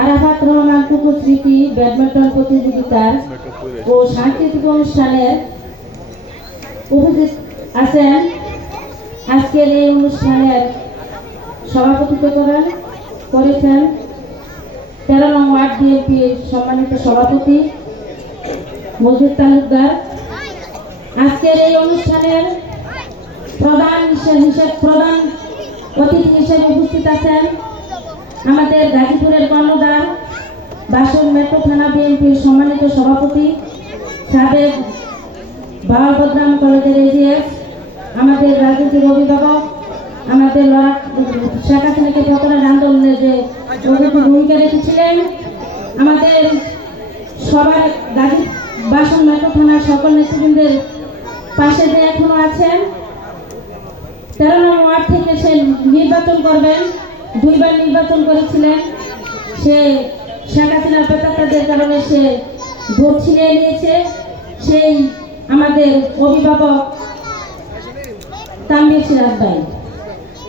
আরাফাত রহমান কুকুর স্মৃতি ব্যাডমিন্টন প্রতিযোগিতার ও সাংস্কৃতিক অনুষ্ঠানের উপস্থিত আছেন। আজকের এই অনুষ্ঠানের সভাপতিত্ব করেন করেছেন তেরো নং ওয়ার্ড বিএনপির সম্মানিত সভাপতি মজিদ তালুকদার। আজকের এই অনুষ্ঠানের প্রধান হিসেবে প্রধান অতিথি হিসেবে উপস্থিত আছেন আমাদের গাজীপুরের কর্ণধার বাসন মেট্রো থানা বিএনপির সম্মানিত সভাপতি সাবেক বাবাবদ্রাম কলেজের এজিএস আমাদের রাজনীতির অভিভাবক, আমাদের লড়া শেখ হাসিনাকে প্রথমে আন্দোলনে যে ভূমিকা রেখেছিলেন, আমাদের সবার গাজী বাসন মেট্রো থানার সকল নেতৃবৃন্দের পাশে যে এখনও আছেন তেরো নং ওয়ার্ড থেকে সে নির্বাচন করবেন, দুইবার নির্বাচন করেছিলেন। সে শেখ হাসিনার পেতাত্তাদের কারণে সে ভোট ছিনিয়ে নিয়েছে। সেই আমাদের অভিভাবক তাম্বির সিরাজ ভাই।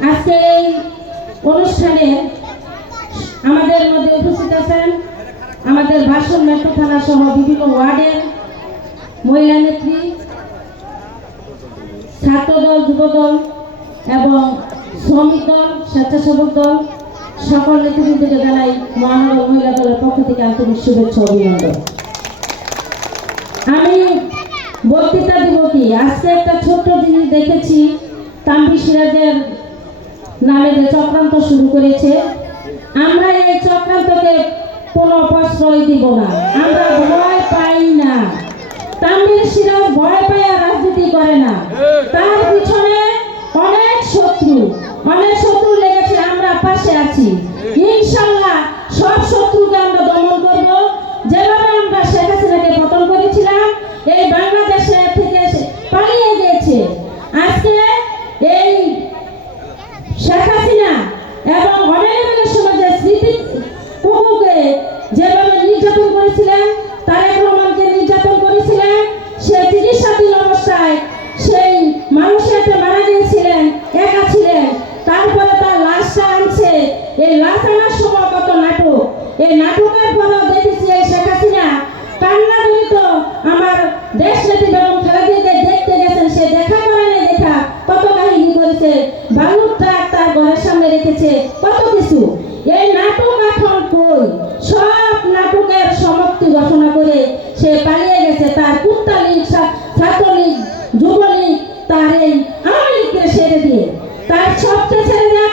আজকে এই অনুষ্ঠানে আমাদের মধ্যে উপস্থিত আছেন আমাদের ভাষণ মেট্রো থানা সহ বিভিন্ন ওয়ার্ডের মহিলা নেত্রী, ছাত্রদল, যুবদল এবং শ্রমিক দল, স্বেচ্ছাসেবক দল, সকল নেতৃবৃন্দকে জানাই মহানগর মহিলা দলের পক্ষ থেকে আন্তরিক শুভেচ্ছা অভিনন্দন। আমি বক্তৃতা দিব কি? আজকে একটা ছোট্ট জিনিস দেখেছি, তাম্বি সিরাজের নামে যে চক্রান্ত শুরু করেছে। আমরা এই চক্রান্তকে কোনো প্রশ্রয় দিব না। আমরা ভয় পাই না। তাম্বির সিরাজ ভয় পায় এই নাটকের পরেও দেখেছি এই শেখ হাসিনা কান্না জড়িত। আমার দেশ নেত্রী বেগম খালেদাকে দেখতে গেছেন, সে দেখা করে দেখা। কত কাহিনী করেছে বালুর ট্রাক তার ঘরের সামনে রেখেছে, কত কিছু। এই নাটক এখন কই? সব নাটকের সমাপ্তি ঘোষণা করে সে পালিয়ে গেছে, তার কুত্তা লীগ ছা- ছাত্রলীগ, যুবলীগ, তার এই আওয়ামী লীগকে ছেড়ে দিয়ে। তার সবকে ছেড়ে দিয়ে